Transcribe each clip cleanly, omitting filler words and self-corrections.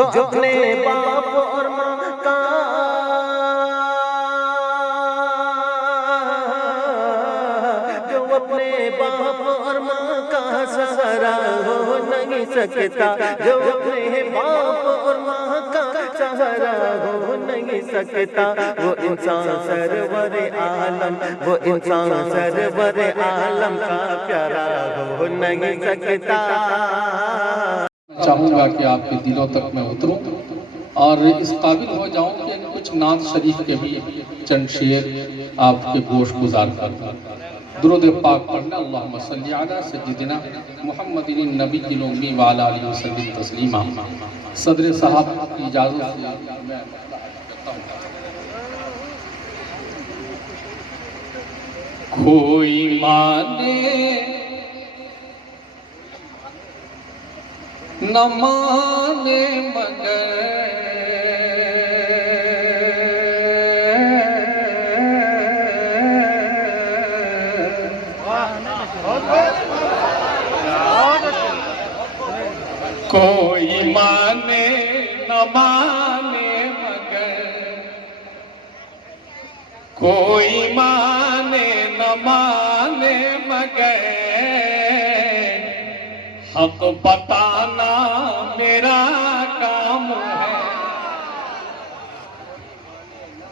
जो अपने बाप और माँ का जो अपने बाप और माँ का सहारा हो नहीं सकता, जो अपने बाप और माँ का सहारा हो नहीं सकता, वो इंसान सरवर आलम, वो इंसान सरवर आलम का प्यारा हो नहीं सकता। चाहूँगा कि आपके दिलों तक मैं उतरूं और इस काबिल हो जाऊं कि कुछ नात शरीफ के भी चंद शेर आपके गोश गुजार कर दुरूद पाक पढ़ना। अल्लाहुम्मा सल्ली अला सय्यिदिना मुहम्मदिन नबिय्यिल उम्मी व अला आलिहि वसल्लम तस्लीमा। सदर साहब की इजाज़त से मैं करता हूं। कोई माने न माने मगर कोई माने न माने मगर कोई माने न माने मगर हक बताना मेरा काम है।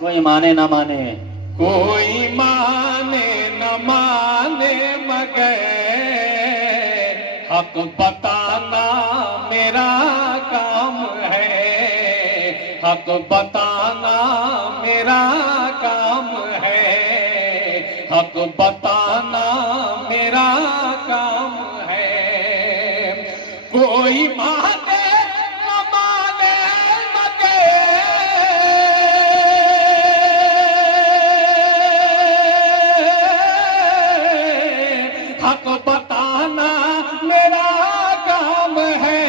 कोई माने ना माने, कोई माने न माने मगर हक बताना मेरा काम है। हक बताना मेरा काम है। हक बताना मेरा काम है। कोई माने न माने मगर हक बताना मेरा काम है।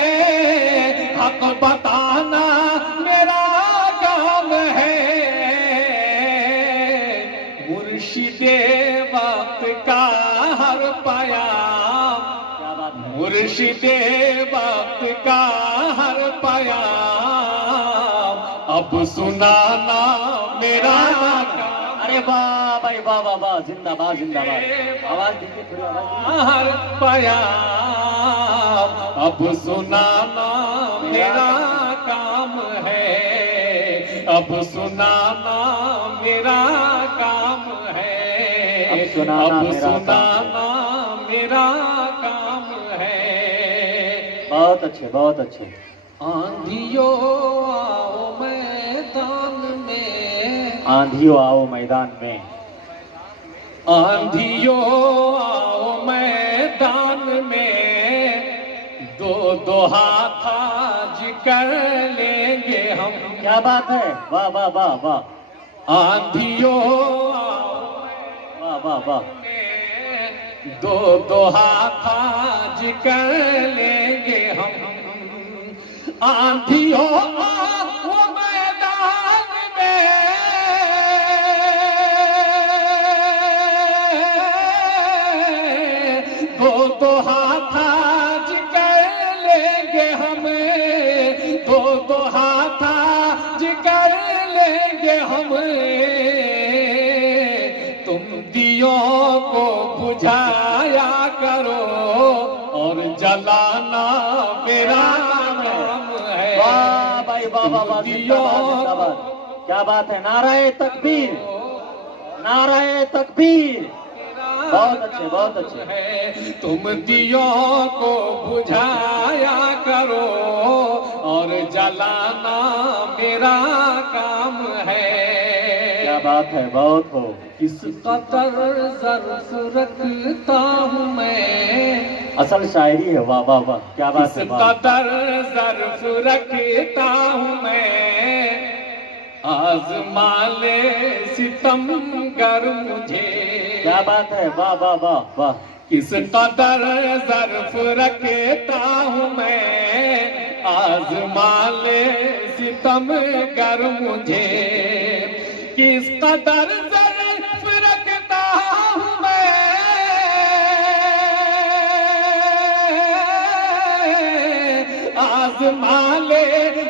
हक बताना मेरा काम है। मुर्शिदे वक्त का हर पयाम, मुर्शिदे वक्त का हर पयाम अब सुनाना मेरा काम। अरे वाह भाई वाह वाह वाह, जिंदाबाद जिंदाबाद। आवाज दीजिए, थोड़ी आवाज। हर पयाम अब सुनाना मेरा काम है। अब सुनाना मेरा काम है। अब सुनाना मेरा काम। सुनाना मेरा काम है। बहुत अच्छे बहुत अच्छे। आंधियों आओ मैदान में, आंधियों आओ मैदान में, आंधियों आओ मैदान में, दो दो हाथ आज कर लेंगे हम। क्या बात है, वाह वाह वाह वाह, आंधियों आओ वाह वाह वाह। दो दो हाथ आज कर लेंगे हम। आंधियों आओ मैदान में, दो दो हाथ आज कर लेंगे हम। दो दो हाथ आज कर लेंगे हम। तुम दियों को बुझाया करो और जलाना मेरा काम है। वाह भाई वाह वाह वाह, जिंदाबाद जिंदाबाद। क्या बात है, नाराए तकबीर, नाराए तकबीर। बहुत अच्छे बहुत अच्छे। है तुम दियों को बुझाया करो और जलाना मेरा काम है। क्या बात है, बहुत हो। किस कदर ज़र्फ रखता हूँ मैं, असल शायरी है, वाह वाह वाह, क्या बात किस है, वाह। कदर ज़र्फ रखता हूँ मैं, आज़मा ले सितम गर मुझे। क्या बात है, वाह वाह वाह वाह। किस कदर ज़र्फ रखता हूँ मैं, आज़मा ले सितम गर मुझे। किस कदर ज़र्फ रखता हूँ मैं, आज़मा आजमा ले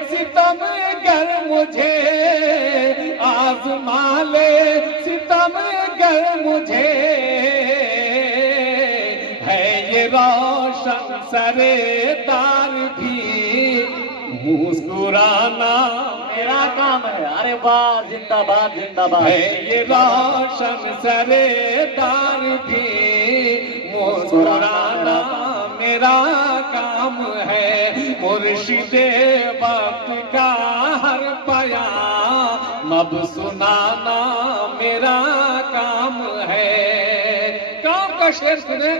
सितम गर मुझे, आजमा ले सितम गर मुझे, है ये रोशन सरेदार भी मुस्कुराना मेरा काम है। अरे वाह, जिंदाबाद जिंदाबाद। है ये रोशन सरेदार भी मुस्कुराना मेरा काम है। मुर्शिदे वक्त का हर बयान अब सुनाना मेरा काम है। काम का शेर सुने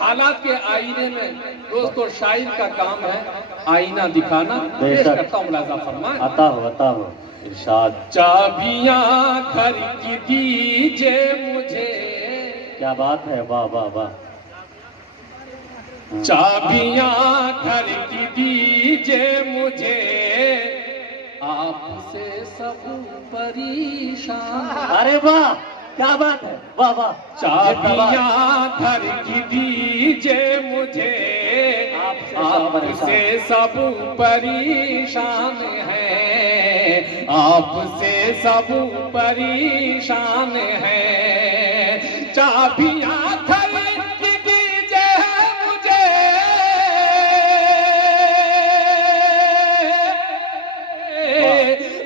हालात के आईने में। दोस्तों शायर का काम है आईना दिखाना। पेश करता हूँ मुलाजा फरमाएं। आता हो इरशाद। चाबियां घर की दीजिए मुझे। क्या बात है, वाह वाह वाह। चाबियां घर की दीजिए मुझे, आपसे सब परेशान। अरे वाह, क्या बात है, वाह वाह। चाबियां घर की दीजिए मुझे, आपसे सब परेशान है, आपसे सब परेशान है। चाबियां घर की दीजिए मुझे,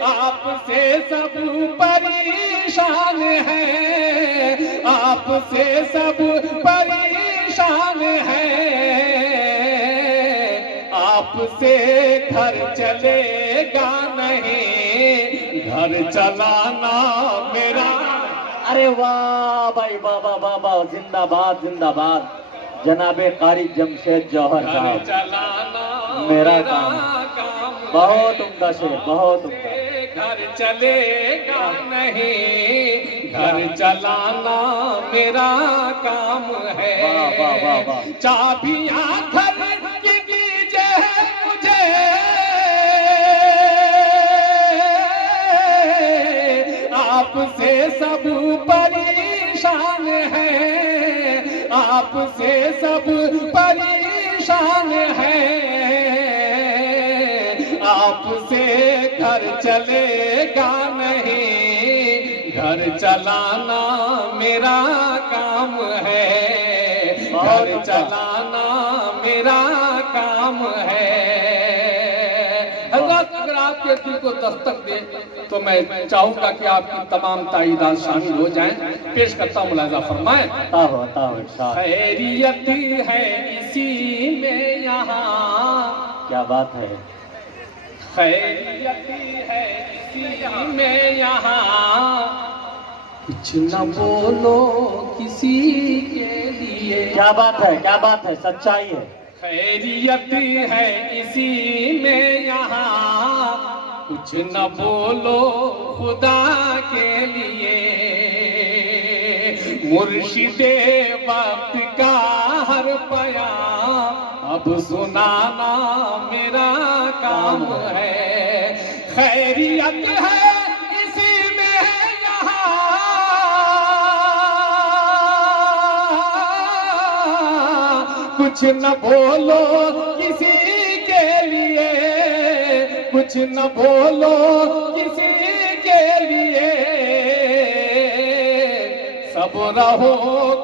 आपसे सब परेशान है, आपसे सब परेशान है। आपसे घर चलेगा नहीं, घर चलाना मेरा। अरे वाह भाई, वाह वाह वाह वाह, जिंदाबाद जिंदाबाद। जनाबे कारी जमशेद जौहर घर साहब, चलाना मेरा काम। बहुत उम्दा शेर, बहुत उम्दा। घर चलेगा नहीं, घर चलाना मेरा काम है। वाह वाह वाह वाह। चाबियां घर की दीजिए मुझे, आपसे सब परेशान है, आपसे सब परेशान है। आपसे घर चलेगा नहीं, घर चलाना मेरा काम है, घर चलाना मेरा काम है। हज़रत अगर आपके दिल को दस्तक दे तो मैं चाहूंगा कि आपकी तमाम ताईदात शामिल हो जाएं। पेश करता हूँ मुलाजा फरमाएं। आता हो इरशाद। खैरियत है इसी में यहाँ, क्या बात है। खैरियत है इसी में यहाँ, कुछ न बोलो किसी के लिए। क्या बात है, क्या बात है, सच्चाई है। खैरियत है इसी में यहाँ, कुछ न बोलो खुदा के लिए। मुर्शिदे वक्त का हर बयान अब सुनाना मेरा काम है। खैरियत है इसी में यहाँ, कुछ न बोलो किसी के लिए, कुछ न बोलो किसी के लिए। सब रहो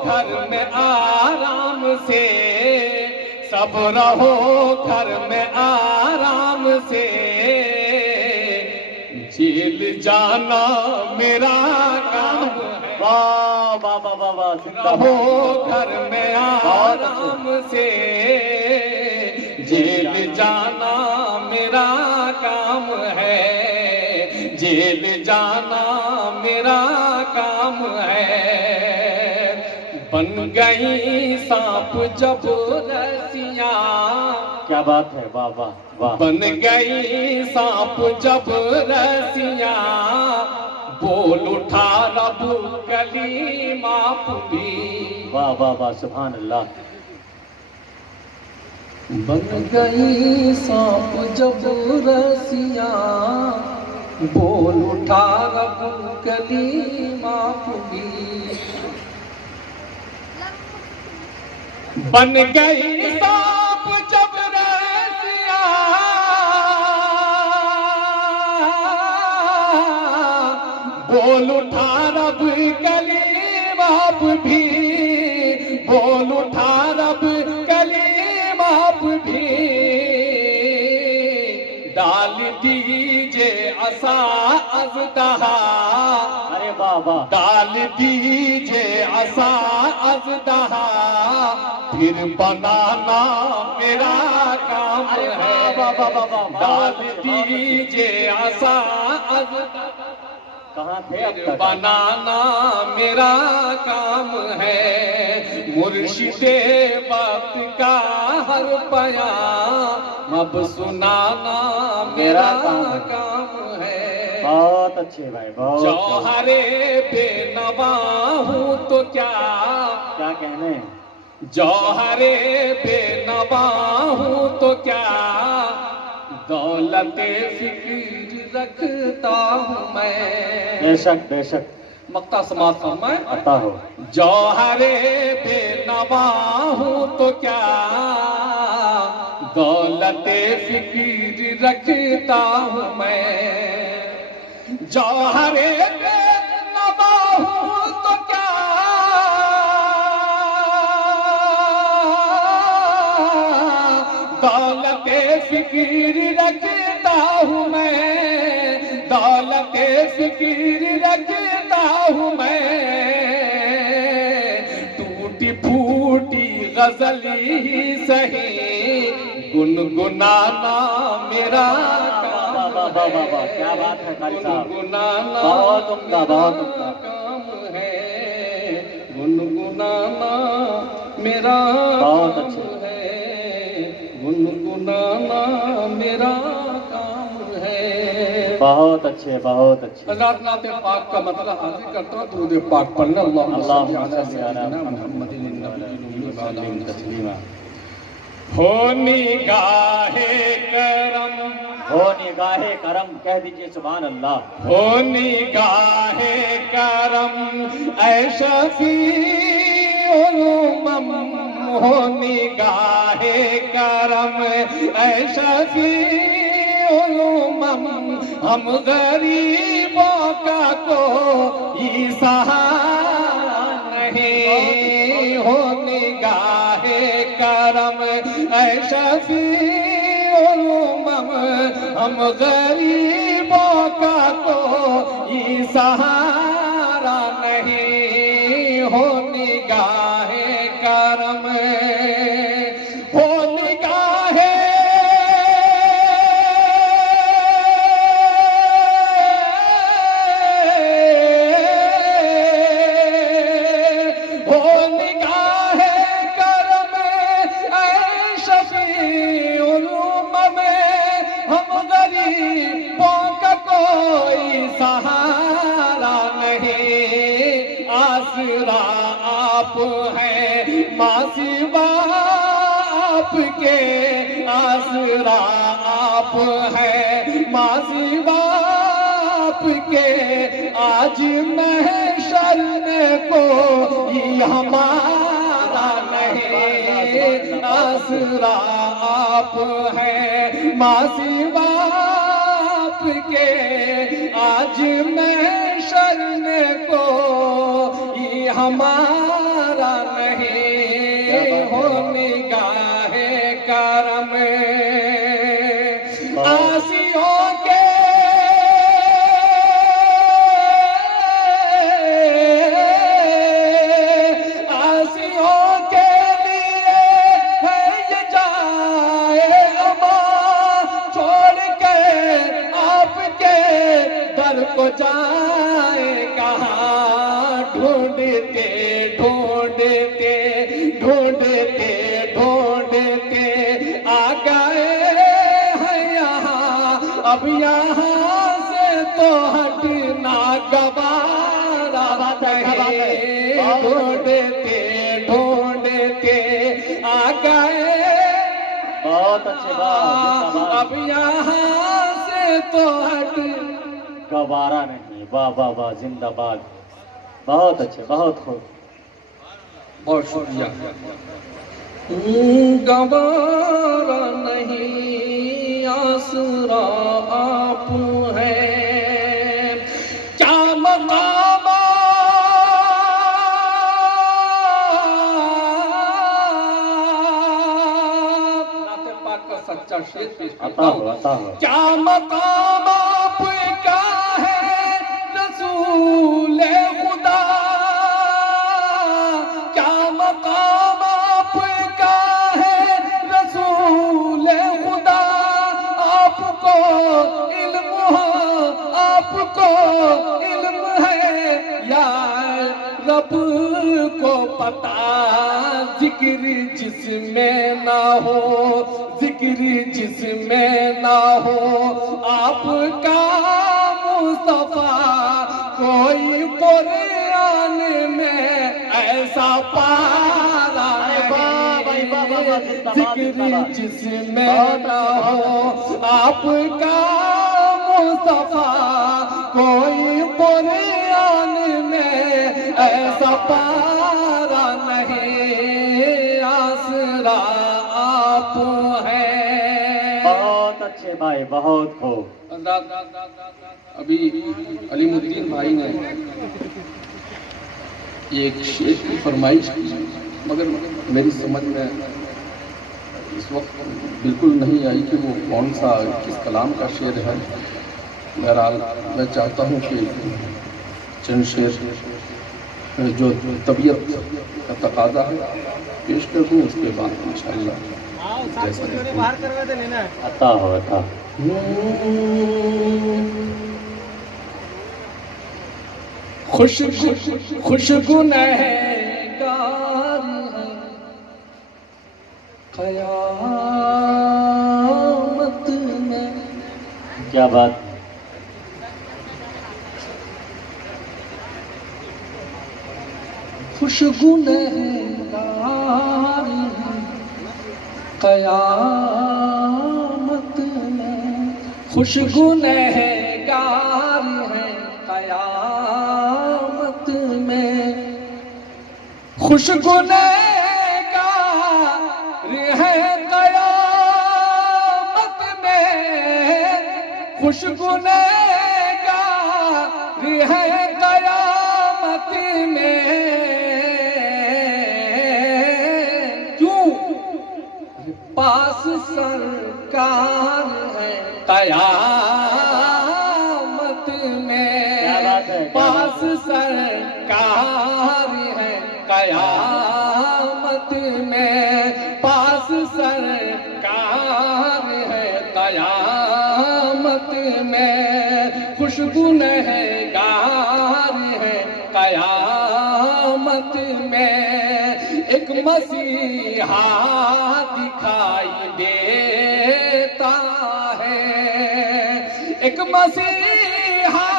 घर में आराम से, सब रहो घर में आराम से। जेल जाना मेरा काम है। वाह वाह वाह वाह वाह, रहो घर में आराम से, जेल जाना मेरा काम है, जेल जाना मेरा काम है। बन गई सांप जब रसिया। क्या बात है, वाह वाह वाह। बन गई सांप जब रसिया, बोल उठा रब कलीमा पुली। वाह वाह वाह, सुभान अल्लाह। बन गई सांप जब रसिया, बोल उठा रब कलीमा पुली। बन गई सांप जब रसिया, बोल उठा रब कलीम आप भी, बोल उठा रब कलीम आप भी, डाल दीजिए असा अज़दहा, अरे बाबा, डाल दीजिए असा अज़दहा, फिर बनाना मेरा काम अरे है। बाबा, बाबा, डाल दीजिए असा अज़दहा, कहाँ थे अब तक? बनाना मेरा काम है। मुर्शिदे वक्त का हर पयाम अब सुनाना मेरा काम है। बहुत अच्छे भाई, बहुत जौहरे बेनवा हूँ तो क्या, क्या कहने। जौहरे बेनवा हूँ तो क्या, दौलत फिक्र रखता हूँ मैं। बेशक बेशक, मक्ता समाज फरमाए, आता हो। जौहरे बेनवा हूँ तो क्या, दौलत फिक्र रखता हूँ मैं। जौहरे बेनवा हूँ तो क्या, दौलत फिक्र रखता हूँ मैं, दौलत फिक्र रखता हूँ मैं। टूटी फूटी गजली ही सही, गुनगुनाना मेरा वाह वाह वाह वाह, क्या बात है कारी साहब, गुनगुनाना बहुत उम्दा, बहुत उम्दा। काम है, गुनगुनाना मेरा बहुत अच्छे। काम है, गुनगुनाना मेरा काम है। बहुत अच्छे, बहुत अच्छे। हज़रत नाते पाक का मतलब हाजिर करता हूँ, दुरूद पाक पढ़ना। अल्लाहुम्मा सल्ली अला मुहम्मदिन तस्लीमा। हो निगाहे करम, हो निगाहे करम, कह दीजिए सुभान अल्लाह। हो निगाहे करम ऐ शफ़ीउल उम्मम, हो निगाहे करम ऐ शफ़ीउल उम्मम, हम गरीबों का कोई सहारा नहीं। हो निगाहे करम ऐ शफ़ीउल उम्मम, हम गरीबों का कोई सहारा नहीं। हो निगाहे करम, हो निगाहे, हो निगाहे करम ऐ शफ़ीउल उम्मम, हम गरीबों का कोई सहारा नहीं। आसरा आप हैं मासिवा आपके, आसरा आप हैं मासिवा आपके, आज महशर में कोई हमारा नहीं। आसरा आप हैं मासिवा आपके, आज महशर में कोई हमारा नहीं। हो निगाहे करम आसियों के, आसियों के लिए है ये जाए अमा, छोड़ के आपके दर को जाए कहाँ। ढूंढते ढूंढते ढूंढते ढूंढते आ गए हैं यहाँ, अब यहाँ से तो हटना गवारा नहीं। ढूंढते ढूंढते आ गए, बहुत अच्छे बात, अब यहाँ से तो हट गवारा नहीं। वाह वाह वाह, जिंदाबाद। बहुत अच्छे, बहुत खूब। बहुत शुक्रिया। गवारा नहीं आसरा आप हैं, क्या मकाम शेर पेश करता अता हो, हूँ। अता हो। क्या मकाम आपका है रसूल खुदा, क्या मकाम आपका है रसूल खुदा, आपको इल्म हो, आपको इल्म है या रब को पता, जिक्र जिसमें ना हो, जिक्र जिसमें ना हो आपका मुस्तफा, कोई कुरान में ऐसा पारा नहीं, जिक्र जिसमें ना हो आपका मुस्तफा, कोई कुरान में ऐसा पारा नहीं, आसरा आप हैं। बहुत अच्छे भाई, बहुत खूब। अभी अलीमुद्दीन भाई ने एक शेर की फरमाइश की, मगर मेरी समझ में इस वक्त बिल्कुल नहीं आई कि वो कौन सा किस कलाम का शेर है। बहरहाल मैं चाहता हूँ कि चंद शेर जो तबीयत का तकाजा है पेश कर दूँ, उसके बाद इंशाअल्लाह जैसा बाहर करवा दे लेना। अता हो, अता। खुशगुनहगार क़यामत में। क्या बात। खुशगुनहगार क़यामत में, खुशगुनहगार है क़यामत में, खुशगुनहगार है क़यामत में, खुशगुनहगार है क़यामत में। क्यों? पास सरकार है क़यामत में, पास सरकार है क़यामत में, पास सरकार है क़यामत में, खुशगुनहगार है क़यामत में। एक मसीहा दिखाई देता है, एक मसीहा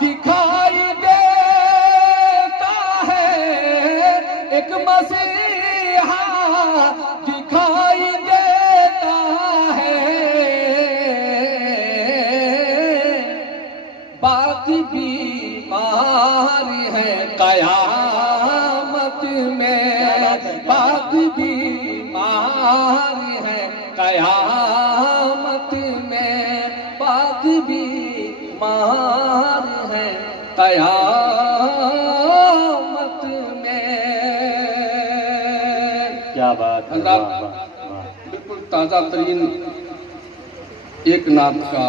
दिखाई देता है, एक मसीहा दिखाई देता है, बाकी बीमार है क़यामत में, बाकी बीमार है क़यामत में, बाकी बीमार है क़यामत में। क्या बात है, वाह, वाह, वाह। बिल्कुल ताज़ा तरीन एक नात का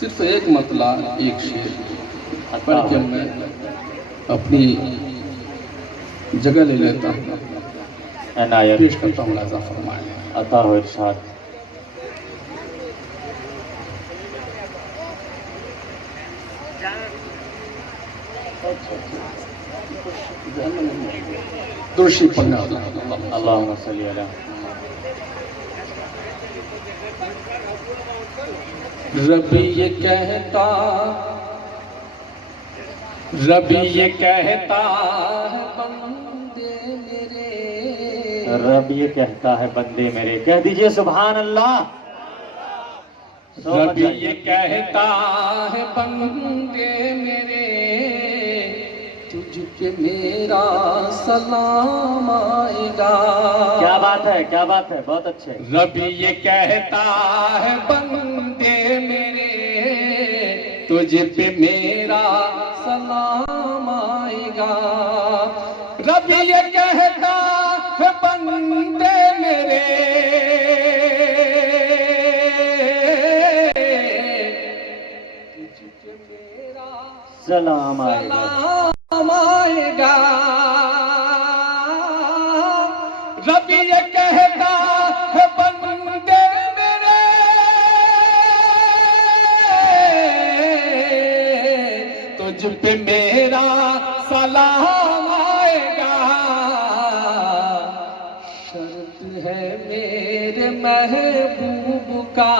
सिर्फ एक मतला, एक शेर पढ़ के मैं अपनी जगह ले लेता हूँ, इनायत पेश करता हूँ। लाज़ा फरमाएं। अता हो, इरशाद। दुरुशी पढ़ना। अल्लाहुम्मा सल्ली अला। रबी ये कहता, रबी ये कहता है बंदे मेरे, रब ये कहता है बंदे मेरे, कह दीजिए सुभान अल्लाह। रबी ये कहता है बंदे मेरे, तुझ पे मेरा सलाम आएगा। क्या बात है, क्या बात है, बहुत अच्छे। रबी ये कहता है बंदे मेरे, तुझ पे मेरा सलाम आएगा। रबी ये कहता है बंदे मेरे, सलाम आएगा। सलाम आएगा। रब ये कहता है बंदे मेरे, तुझ पे मेरा सलाम आएगा। शर्त है मेरे महबूब का,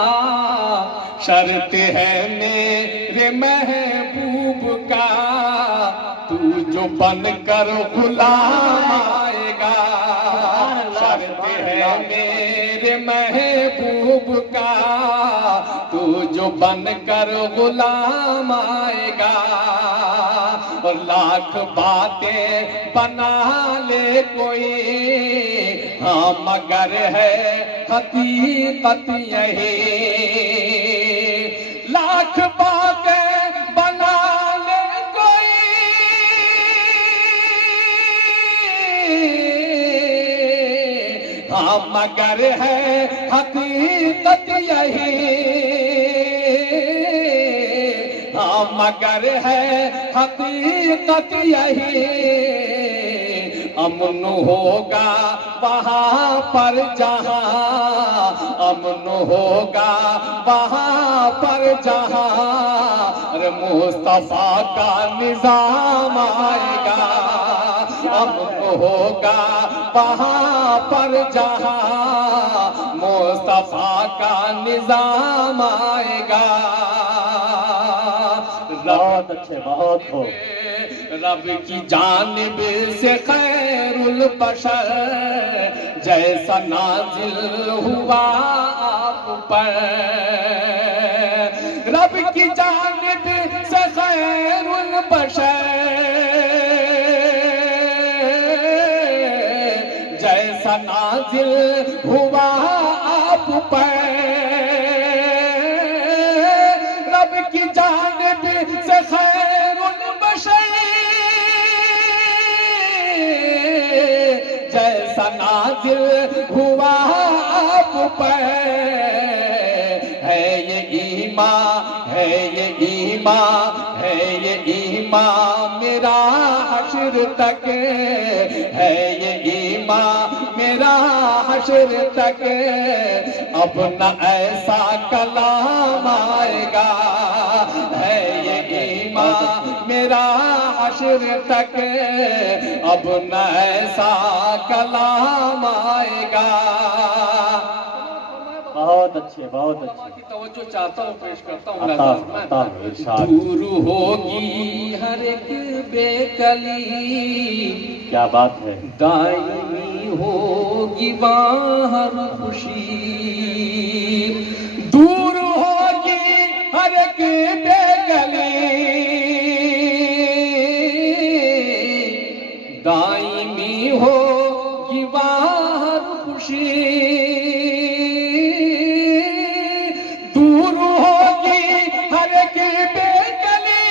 शर्त है मेरे महबूब का, तू जो बन कर गुलाम आएगा। शर्त है मेरे महबूब का, तू जो बन कर गुलाम आएगा। और लाख बातें बना ले कोई, हाँ मगर है हकीकत यही। लाख बातें बना ले कोई, हाँ मगर है हकीकत यही। हाँ मगर है हकीकत यही। अमन होगा वहाँ पर जहाँ, अमन होगा वहाँ पर जहाँ, अरे मुस्तफा का निजाम आएगा। अमन होगा वहाँ पर जहाँ, मुस्तफा का निजाम आएगा। बहुत अच्छे, बहुत खूब। रब की जानिब से खैरुल बशर जैसा नाजिल हुआ आप पर। रब की जानिब से खैरुल बशर जैसा नाजिल हुआ आप पर। रब की जानिब से खैरुल बशर जैसा नाजिल हुआ आप पर। है ये ईमान, है ये ईमान, है ये ईमान मेरा हश्र तक, है ये ईमान मेरा हश्र तक। अब न ऐसा कलाम आएगा, है ये ईमान मेरा हश्र तक। अब न ऐसा कलाम आएगा। बहुत अच्छे, बहुत अच्छे। की तवज्जो चाहता हूँ, पेश करता हूँ। इरशाद। दूर होगी हर एक बेकली, क्या बात है। दायमी होगी बाहर खुशी। दूर होगी हर एक बेकली, दायमी होगी बाहर खुशी। दूर होगी हर एक बेकली,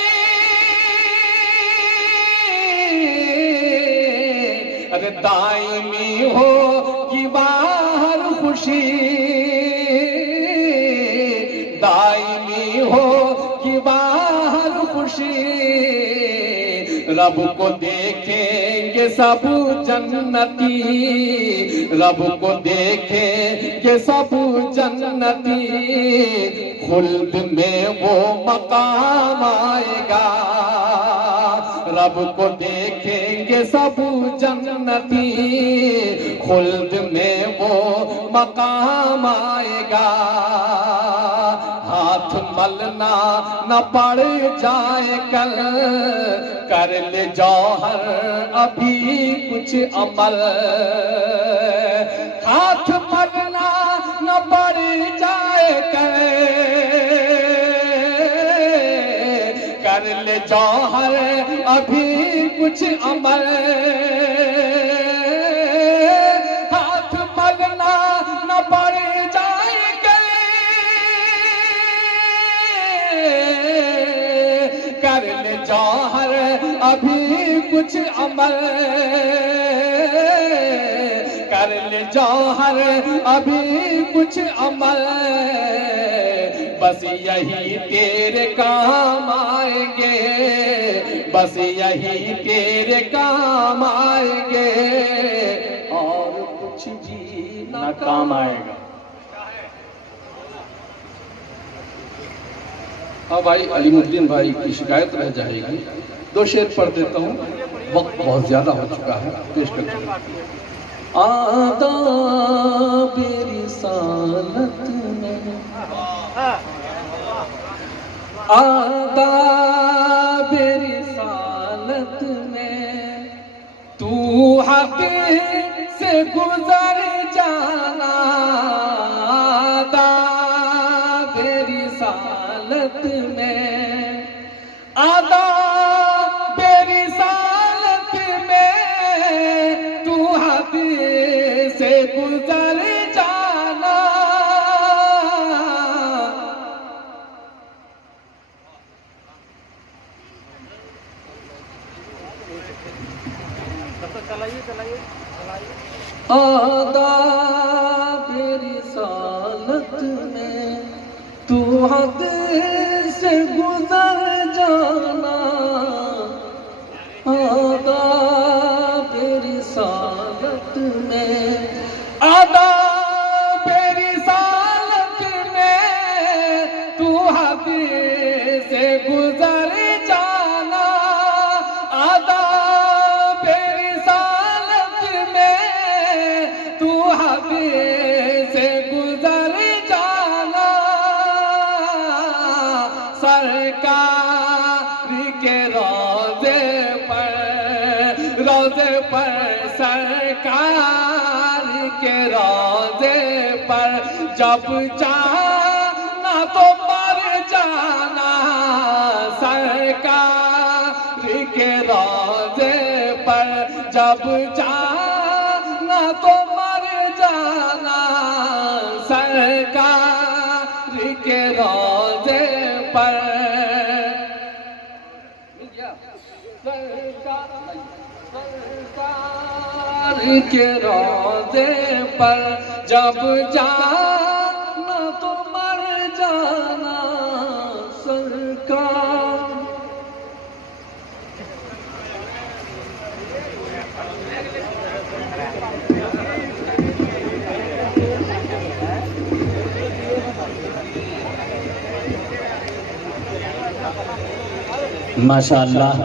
अरे दायमी होगी बाहर खुशी। दायमी होगी बाहर खुशी। रब को देखेंगे सब जन्नती, रब को देखेंगे सब जन्नती। खुल्द में वो मकाम आएगा। रब को देखेंगे सब जन्नती, खुल्द में वो मकाम आएगा। हाथ मलना न पड़ जाए कल, कर ले जौहर अभी कुछ अमल। हाथ मलना न पड़ जाए कल, कर ले जौहर अभी कुछ अमल। हाथ मलना न पड़ जाए कल, कर ले जौहर अभी कुछ अमल। कर ले जौहर अभी कुछ अमल। बस यही तेरे काम आएंगे, बस यही तेरे काम आएंगे, और कुछ भी ना काम आएगा। हाँ भाई, अलीमुद्दीन भाई की शिकायत रह जाएगी। 2 शेर पढ़ देता हूँ, वक्त बहुत ज्यादा हो चुका है, पेश करता हूँ। आदाब रिसालत में, आदाब रिसालत में तू हक से गुजर जाना, आदाब रिसालत में, आदाब रिसालत में तू हक से गुजर जाना, आदाब रिसालत में तू हद से गुजर जाना, आदाब रिसालत में, आदाब रिसालत में तू हद से गुजर जाना, आदाब रिसालत में तू हद से गुजर जाना, सरकार के रोज़े पर सरकार के रोज़े पर जब जाना तो मर जाना, सरकार के रोज़े पर जब जाना तो मर जाना, सरकार के रोज़े पर, सरकार के रोज़े पर जब जाना तो मर जाना, सरकार। माशाअल्लाह।